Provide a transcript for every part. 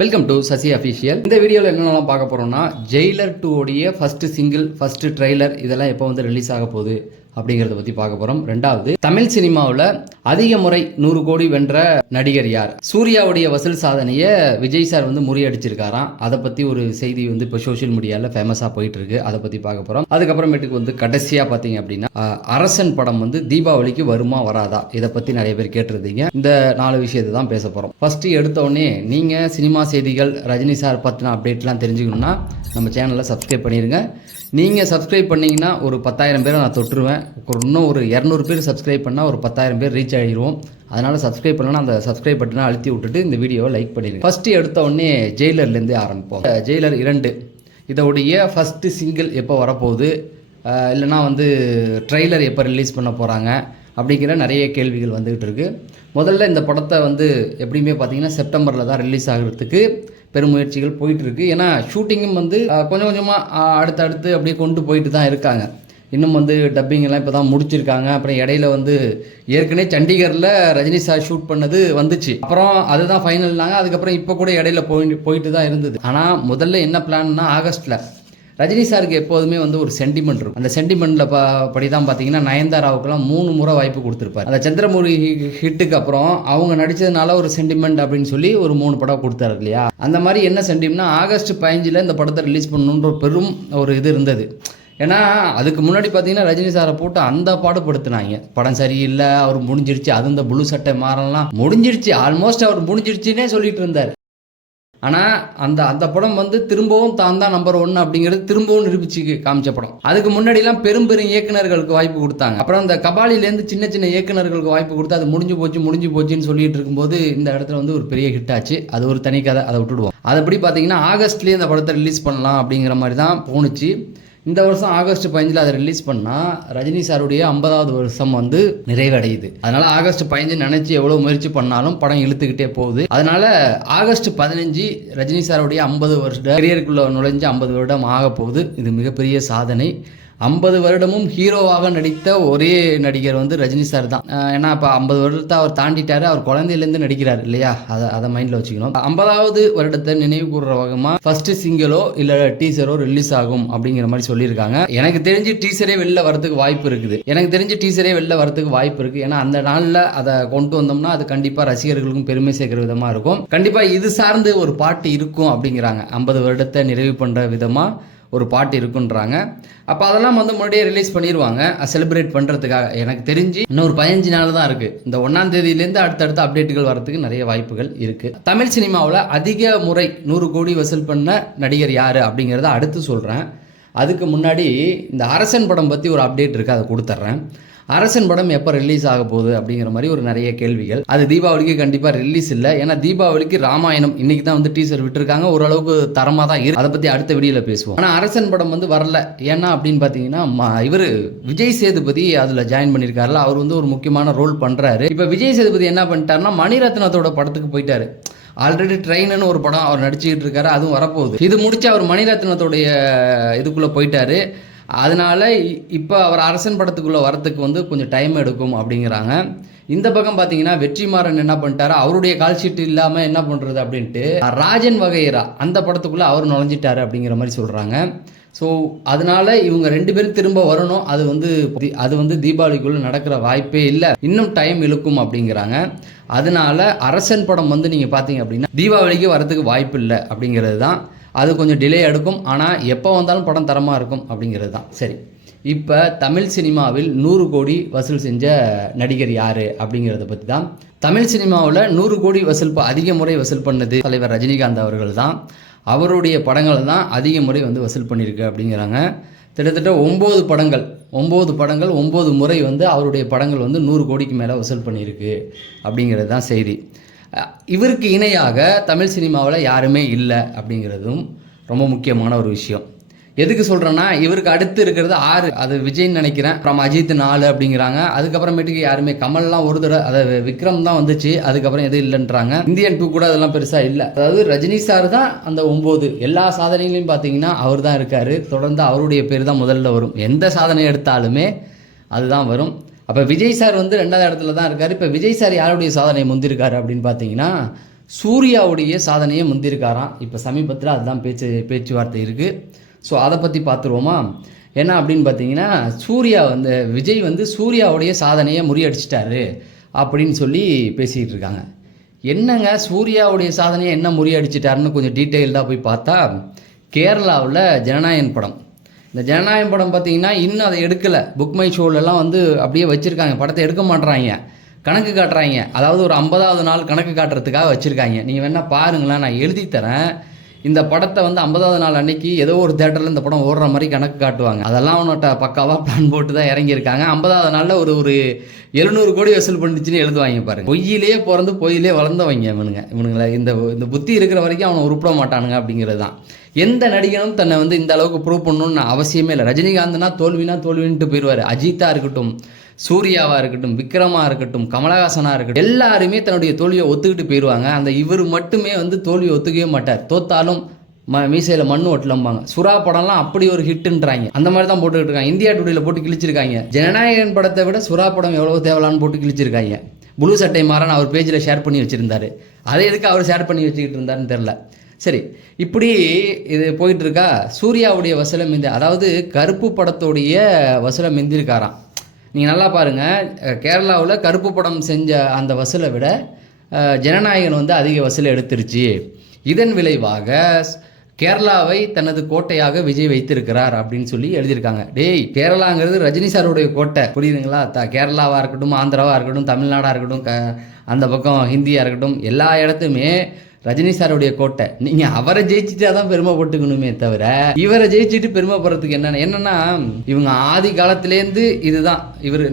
Welcome to Sasi official. இந்த வீடியோவில் என்னென்னலாம் பார்க்க போகிறோம்னா, ஜெயிலர் 2 உடைய ஃபர்ஸ்ட் சிங்கிள், ஃபர்ஸ்ட் ட்ரெய்லர் இதெல்லாம் எப்போ வந்து ரிலீஸ் ஆக போகுது அப்படிங்கிறத பற்றி பார்க்க போகிறோம். ரெண்டாவது, தமிழ் சினிமாவில் அதிக முறை 100 கோடி வென்ற நடிகர் யார்? சூர்யாவுடைய வசூல் சாதனையை விஜய் சார் வந்து முறியடிச்சிருக்காராம். அதை பற்றி ஒரு செய்தி வந்து இப்போ சோஷியல் மீடியாவில் ஃபேமஸாக போயிட்டு இருக்கு. அதை பற்றி பார்க்க போகிறோம். அதுக்கப்புறமேட்டுக்கு வந்து கடைசியாக பார்த்தீங்க அப்படின்னா, அரசன் படம் வந்து தீபாவளிக்கு வருமா வராதா, இதை பற்றி நிறைய பேர் கேட்டிருந்தீங்க. இந்த 4 விஷயத்தை தான் பேச போகிறோம். ஃபஸ்ட்டு எடுத்தோடனே நீங்கள் சினிமா செய்திகள், ரஜினி சார் பற்றின அப்டேட்லாம் தெரிஞ்சுக்கணும்னா நம்ம சேனலை சப்ஸ்கிரைப் பண்ணிடுங்க. நீங்கள் சப்ஸ்கிரைப் பண்ணிங்கன்னா ஒரு 10,000 பேரை நான் தொட்டுருவேன். இன்னும் ஒரு 200 பேர் சப்ஸ்கிரைப் பண்ணால் ஒரு 10,000 பேர் ரீச் ஆகிடுவோம். அதனால் சப்ஸ்கிரைப் பண்ணலாம், அந்த சப்ஸ்கிரைப் பட்டனை அழுத்தி விட்டுட்டு இந்த வீடியோவை லைக் பண்ணிடுங்க. ஃபஸ்ட்டு எடுத்தோடனே ஜெயிலர்லேருந்து ஆரம்பிப்போம். ஜெயிலர் 2 இதோடைய ஃபஸ்ட்டு சிங்கிள் எப்போ வரப்போகுது, இல்லைனா வந்து ட்ரெய்லர் எப்போ ரிலீஸ் பண்ண போகிறாங்க அப்படிங்கிற நிறைய கேள்விகள் வந்துக்கிட்டு இருக்குது. முதல்ல இந்த படத்தை வந்து எப்படியுமே பார்த்தீங்கன்னா செப்டம்பரில் தான் ரிலீஸ் ஆகிறதுக்கு பெரும் முயற்சிகள் போயிட்டுருக்கு. ஏன்னா ஷூட்டிங்கும் வந்து கொஞ்சம் கொஞ்சமாக அடுத்தடுத்து அப்படியே கொண்டு போயிட்டு தான் இருக்காங்க. இன்னும் வந்து டப்பிங் எல்லாம் இப்போ தான் முடிச்சிருக்காங்க. அப்புறம் இடையில வந்து ஏற்கனவே சண்டிகரில் ரஜினி சார் ஷூட் பண்ணது வந்துச்சு, அப்புறம் அதுதான் ஃபைனல்னாங்க. அதுக்கப்புறம் இப்போ கூட இடையில போயிட்டு தான் இருந்தது. ஆனால் முதல்ல என்ன பிளான்னா, ஆகஸ்ட்டில் ரஜினி சாருக்கு எப்போதுமே வந்து ஒரு சென்டிமெண்ட் இருக்கும். அந்த சென்டிமெண்ட்டில் படி தான் பார்த்தீங்கன்னா நயன்தாராவுக்கெல்லாம் 3 முறை வாய்ப்பு கொடுத்துருப்பார். அந்த சந்திரமுகி ஹிட்டுக்கு அப்புறம் அவங்க நடித்ததுனால ஒரு சென்டிமெண்ட் அப்படின்னு சொல்லி ஒரு 3 படம் கொடுத்தாரு இல்லையா. அந்த மாதிரி என்ன சென்டிமெண்ட்னா, ஆகஸ்ட் 15 இந்த படத்தை ரிலீஸ் பண்ணணுன்ற பெரும் ஒரு இது இருந்தது. ஏன்னா அதுக்கு முன்னாடி பார்த்தீங்கன்னா ரஜினி சாரை போட்டு அந்த பாடுபடுத்தினாங்க. படம் சரியில்லை, அவர் முடிஞ்சிருச்சு, அது இந்த புளு சட்டை மாறலாம் முடிஞ்சிருச்சு, ஆல்மோஸ்ட் அவர் முடிஞ்சிருச்சுன்னே சொல்லிட்டு இருந்தார். ஆனால் அந்த படம் வந்து திரும்பவும் தான் நம்பர் 1 அப்படிங்கிறது திரும்பவும் நிரூபிச்சு காமிச்ச படம். அதுக்கு முன்னாடிலாம் பெரும் இயக்குநர்களுக்கு வாய்ப்பு கொடுத்தாங்க. அப்புறம் அந்த கபாலிலேருந்து சின்ன சின்ன இயக்குநர்களுக்கு வாய்ப்பு கொடுத்து அது முடிஞ்சு போச்சுன்னு சொல்லிட்டு இருக்கும்போது இந்த இடத்துல வந்து ஒரு பெரிய ஹிட் ஆச்சு. அது ஒரு தனி கதை, அதை விட்டுடுவோம். அதுபடி பார்த்தீங்கன்னா ஆகஸ்ட்லேயே இந்த படத்தை ரிலீஸ் பண்ணலாம் அப்படிங்கிற மாதிரி தான் போணுச்சு. இந்த வருஷம் ஆகஸ்ட் 15 அதை ரிலீஸ் பண்ணால் ரஜினி சாருடைய 50வது வருஷம் வந்து நிறைவடையுது. அதனால ஆகஸ்ட் 15 நினைச்சு எவ்வளோ முயற்சி பண்ணாலும் படம் இழுத்துக்கிட்டே போகுது. அதனால ஆகஸ்ட் 15 ரஜினி சாருடைய 50 வருஷ கரியருக்குள்ள நுழைஞ்சு 50 வருடம் ஆக போகுது. இது மிகப்பெரிய சாதனை. 50 வருடமும் ஹீரோவாக நடித்த ஒரே நடிகர் வந்து ரஜினி சார் தான். ஏன்னா இப்போ 50 வருடத்தை அவர் தாண்டிட்டாரு. அவர் குழந்தையிலேருந்து நடிக்கிறார் இல்லையா, அதை மைண்டில் வச்சுக்கணும். 50வது வருடத்தை நினைவு கூறுற வகமா ஃபர்ஸ்ட் சிங்கிளோ இல்லை டீசரோ ரிலீஸ் ஆகும் அப்படிங்கிற மாதிரி சொல்லியிருக்காங்க. எனக்கு தெரிஞ்சு டீசரே வெளில வரதுக்கு வாய்ப்பு இருக்குது. ஏன்னா அந்த நாளில் அதை கொண்டு வந்தோம்னா அது கண்டிப்பாக ரசிகர்களுக்கும் பெருமை சேர்க்கிற விதமாக இருக்கும். கண்டிப்பாக இது சார்ந்து ஒரு பாட்டு இருக்கும் அப்படிங்கிறாங்க. 50 வருடத்தை நிறைவு பண்ணுற விதமாக ஒரு பாட்டு இருக்குன்றாங்க. அப்போ அதெல்லாம் வந்து முன்னாடியே ரிலீஸ் பண்ணிடுவாங்க செலிப்ரேட் பண்ணுறதுக்காக. எனக்கு தெரிஞ்சு இன்னொரு 15 நாள் தான் இருக்குது. இந்த 1ஆம் தேதியிலேருந்து அடுத்தடுத்த அப்டேட்டுகள் வரதுக்கு நிறைய வாய்ப்புகள் இருக்குது. தமிழ் சினிமாவில் அதிக முறை 100 கோடி வசூல் பண்ண நடிகர் யார் அப்படிங்கிறத அடுத்து சொல்கிறேன். அதுக்கு முன்னாடி இந்த அரசன் படம் பற்றி ஒரு அப்டேட் இருக்குது, அதை கொடுத்துட்றேன். அரசன் படம் எப்போ ரிலீஸ் ஆக போகுது அப்படிங்கிற மாதிரி ஒரு நிறைய கேள்விகள். அது தீபாவளிக்கு கண்டிப்பாக ரிலீஸ் இல்லை. ஏன்னா தீபாவளிக்கு ராமாயணம் இன்னைக்கு தான் வந்து டீசர் விட்டுருக்காங்க. ஓரளவுக்கு தரமாக தான் இருக்கு. அதை பற்றி அடுத்த வீடியோவில் பேசுவோம். ஆனால் அரசன் படம் வந்து வரல. ஏன்னா அப்படின்னு பார்த்தீங்கன்னா இவர் விஜய் சேதுபதி அதில் ஜாயின் பண்ணியிருக்காருல, அவர் வந்து ஒரு முக்கியமான ரோல் பண்ணுறாரு. இப்போ விஜய் சேதுபதி என்ன பண்ணிட்டாருன்னா மணிரத்னத்தோட படத்துக்கு போயிட்டாரு. ஆல்ரெடி ட்ரெயின்னு ஒரு படம் அவர் நடிச்சுக்கிட்டு இருக்காரு, அதுவும் வரப்போகுது. இது முடிச்சு அவர் மணிரத்னத்தோடைய இதுக்குள்ளே போயிட்டாரு. அதனால இப்போ அவர் அரசன் படத்துக்குள்ளே வரத்துக்கு வந்து கொஞ்சம் டைம் எடுக்கும் அப்படிங்கிறாங்க. இந்த பக்கம் பார்த்தீங்கன்னா வெற்றிமாறன் என்ன பண்ணிட்டாரு, அவருடைய கால் ஷீட் இல்லாமல் என்ன பண்ணுறது அப்படின்ட்டு ராஜன் வகைரா அந்த படத்துக்குள்ளே அவர் நுழைஞ்சிட்டாரு அப்படிங்கிற மாதிரி சொல்கிறாங்க. ஸோ அதனால இவங்க 2 பேரும் திரும்ப வரணும். அது வந்து தீபாவளிக்குள்ளே நடக்கிற வாய்ப்பே இல்லை, இன்னும் டைம் இழுக்கும் அப்படிங்கிறாங்க. அதனால அரசன் படம் வந்து நீங்கள் பார்த்தீங்க அப்படின்னா தீபாவளிக்கு வரத்துக்கு வாய்ப்பு இல்லை அப்படிங்கிறது தான். அது கொஞ்சம் டிலே எடுக்கும். ஆனால் எப்போ வந்தாலும் படம் தரமாக இருக்கும் அப்படிங்கிறது தான். சரி, இப்போ தமிழ் சினிமாவில் 100 கோடி வசூல் செஞ்ச நடிகர் யார் அப்படிங்கிறத பற்றி தான். தமிழ் சினிமாவில் 100 கோடி அதிக முறை வசூல் பண்ணது தலைவர் ரஜினிகாந்த் அவர்கள் தான். அவருடைய படங்கள் தான் அதிக முறை வந்து வசூல் பண்ணியிருக்கு அப்படிங்கிறாங்க. கிட்டத்தட்ட 9 படங்கள் 9 முறை வந்து அவருடைய படங்கள் வந்து 100 கோடிக்கு மேலே வசூல் பண்ணியிருக்கு அப்படிங்கிறது தான் செய்தி. இவருக்கு இணையாக தமிழ் சினிமாவில் யாருமே இல்லை அப்படிங்கிறதும் ரொம்ப முக்கியமான ஒரு விஷயம். எதுக்கு சொல்கிறேன்னா, இவருக்கு அடுத்து இருக்கிறது 6, அது விஜய்ன்னு நினைக்கிறேன். அப்புறம் அஜித் 4 அப்படிங்கிறாங்க. அதுக்கப்புறமேட்டுக்கு யாருமே, கமல்லாம் ஒரு தடவை, அதை விக்ரம் தான் வந்துச்சு, அதுக்கப்புறம் எதுவும் இல்லைன்றாங்க. இந்தியன் 2 கூட அதெல்லாம் பெருசாக இல்லை. அதாவது ரஜினி சார் தான் அந்த 9 எல்லா சாதனைகளையும் பார்த்தீங்கன்னா அவர் தான் இருக்கார். தொடர்ந்து அவருடைய பேர் தான் முதல்ல வரும். எந்த சாதனை எடுத்தாலுமே அதுதான் வரும். அப்போ விஜய் சார் வந்து 2வது இடத்துல தான் இருக்கார். இப்போ விஜய் சார் யாருடைய சாதனை முந்திருக்காரு அப்படின்னு பார்த்தீங்கன்னா சூர்யாவுடைய சாதனையை முந்திருக்காராம். இப்போ சமீபத்தில் அதுதான் பேச்சுவார்த்தை இருக்குது. ஸோ அதை பற்றி பார்த்துருவோமா? என்ன அப்படின்னு பார்த்தீங்கன்னா, விஜய் வந்து சூர்யாவுடைய சாதனையை முறியடிச்சிட்டாரு அப்படின்னு சொல்லி பேசிக்கிட்டு இருக்காங்க. என்னங்க சூர்யாவுடைய சாதனையை என்ன முறியடிச்சிட்டாருன்னு கொஞ்சம் டீட்டெயில்டாக போய் பார்த்தா, கேரளாவில் ஜனநாயகன் படம். இந்த ஜனநாயகன் படம் பார்த்தீங்கன்னா இன்னும் அதை எடுக்கலை. புக் மை ஷோலெல்லாம் வந்து அப்படியே வச்சுருக்காங்க. படத்தை எடுக்க மாட்டுறாங்க, கணக்கு காட்டுறாங்க. அதாவது ஒரு 50வது நாள் கணக்கு காட்டுறதுக்காக வச்சுருக்காங்க. நீங்கள் வேணால் பாருங்களேன், நான் எழுதி தரேன். இந்த படத்தை வந்து 50வது நாள் அன்னைக்கு ஏதோ ஒரு தேட்டரில் இந்த படம் ஓடுற மாதிரி கணக்கு காட்டுவாங்க. அதெல்லாம் அவனோட பக்காவாக பிளான் போட்டு தான் இறங்கியிருக்காங்க. 50வது நாளில் ஒரு 700 கோடி வசூல் பண்ணிச்சுன்னு எழுதுவாங்க பாருங்க. பொய்யிலே பிறந்து பொய்யிலே வளர்ந்தவங்க இவனுங்களை இந்த புத்தி இருக்கிற வரைக்கும் அவனை உருப்பிட மாட்டானுங்க அப்படிங்கிறது தான். எந்த நடிகனும் தன்னை வந்து இந்த அளவுக்கு ப்ரூவ் பண்ணணும்னு அவசியமே இல்லை. ரஜினிகாந்த்னா தோல்வின்ட்டு போயிடுவார். அஜித்தாக இருக்கட்டும், சூர்யாவாக இருக்கட்டும், விக்ரமாக இருக்கட்டும், கமலஹாசனாக இருக்கட்டும், எல்லாருமே தன்னுடைய தோல்வியை ஒத்துக்கிட்டு போயிடுவாங்க. இவர் மட்டுமே வந்து தோல்வியை ஒத்துக்கவே மாட்டார். தோத்தாலும் மீசையில் மண்ணு ஒட்டலம்பாங்க. சுறா படம்லாம் அப்படி ஒரு ஹிட்டுன்றாங்க. அந்த மாதிரி தான் போட்டுக்கிட்டு இருக்காங்க. இந்தியா டுடேல போட்டு கிழிச்சிருக்காங்க. ஜனநாயகன் படத்தை விட சுறா படம் எவ்வளோ தேவலான்னு போட்டு கிழிச்சிருக்காங்க. ப்ளூ சட்டை மாறன் அவர் பேஜில் ஷேர் பண்ணி வச்சுருந்தாரு. அதை எதுக்கு அவர் ஷேர் பண்ணி வச்சுக்கிட்டு இருந்தாருன்னு தெரில. சரி, இப்படி இது போயிட்டு இருக்கா. சூர்யாவுடைய வசூலை அதாவது கருப்பு படத்துடைய வசூலை மிந்திருக்காராம். நீங்கள் நல்லா பாருங்கள், கேரளாவில் கருப்பு படம் செஞ்ச அந்த வசூலை விட ஜனநாயகன் வந்து அதிக வசூலை எடுத்துருச்சு. இதன் விளைவாக கேரளாவை தனது கோட்டையாக விஜய் வைத்திருக்கிறார் அப்படின்னு சொல்லி எழுதியிருக்காங்க. டேய், கேரளாங்கிறது ரஜினி சாருடைய கோட்டை, புரியுதுங்களா? கேரளாவாக இருக்கட்டும், ஆந்திராவாக இருக்கட்டும், தமிழ்நாடாக இருக்கட்டும், அந்த பக்கம் ஹிந்தியாக இருக்கட்டும், எல்லா இடத்துமே ரஜினி சாருடைய கோட்டை. நீங்கள் அவரை ஜெயிச்சுட்டா தான் பெருமைப்பட்டுக்கணுமே தவிர இவரை ஜெயிச்சுட்டு பெருமைப்படுறதுக்கு என்னன்னா இவங்க ஆதி காலத்திலேருந்து இதுதான்.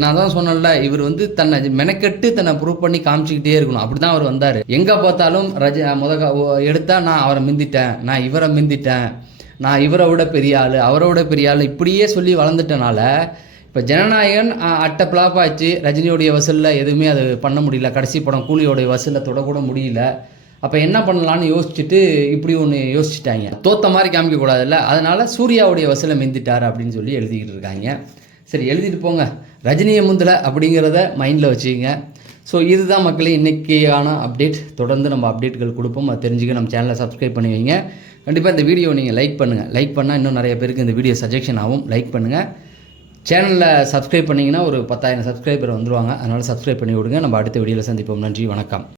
நான் தான் சொன்னேன்ல, இவர் வந்து தன்னை மெனக்கெட்டு தன்னை ப்ரூவ் பண்ணி காமிச்சிக்கிட்டே இருக்கணும். அப்படி தான் அவர் வந்தார். எங்கே பார்த்தாலும் எடுத்தா நான் அவரை மிந்திட்டேன், நான் இவரை மிந்திட்டேன், நான் இவரை விட பெரிய ஆள், அவரை விட பெரிய ஆள், இப்படியே சொல்லி வளர்ந்துட்டனால இப்போ ஜனநாயகன் அட்டை பிளாப் ஆச்சு. ரஜினியோடைய வசூலில் எதுவுமே அது பண்ண முடியல. கடைசி படம் கூலியோடைய வசூலில் தொடக்கூட முடியல. அப்போ என்ன பண்ணலான்னு யோசிச்சுட்டு இப்படி ஒன்று யோசிச்சுட்டாங்க. தோத்த மாதிரி காமிக்கக்கூடாதுல்ல, அதனால் சூர்யாவுடைய வசூலை மிந்திட்டார் அப்படின்னு சொல்லி எழுதிக்கிட்டு இருக்காங்க. சரி, எழுதிட்டு போங்க. ரஜினியை முந்தலை அப்படிங்கிறத மைண்டில் வச்சுக்கோங்க. ஸோ இதுதான் மக்களே இன்றைக்கியான அப்டேட். தொடர்ந்து நம்ம அப்டேட்கள் கொடுப்போம். அது தெரிஞ்சுக்க நம்ம சேனலை சப்ஸ்கிரைப் பண்ணி வைங்க. கண்டிப்பாக இந்த வீடியோ நீங்கள் லைக் பண்ணுங்கள். லைக் பண்ணால் இன்னும் நிறைய பேருக்கு இந்த வீடியோ சஜெக்ஷன் ஆகும். லைக் பண்ணுங்கள். சேனலில் சப்ஸ்கிரைப் பண்ணிங்கன்னா ஒரு 10,000 சப்ஸ்கிரைபர் வந்துடுவாங்க. அதனால் சப்ஸ்கிரைப் பண்ணி விடுங்க. நம்ம அடுத்த வீடியோவில் சந்திப்போம். நன்றி, வணக்கம்.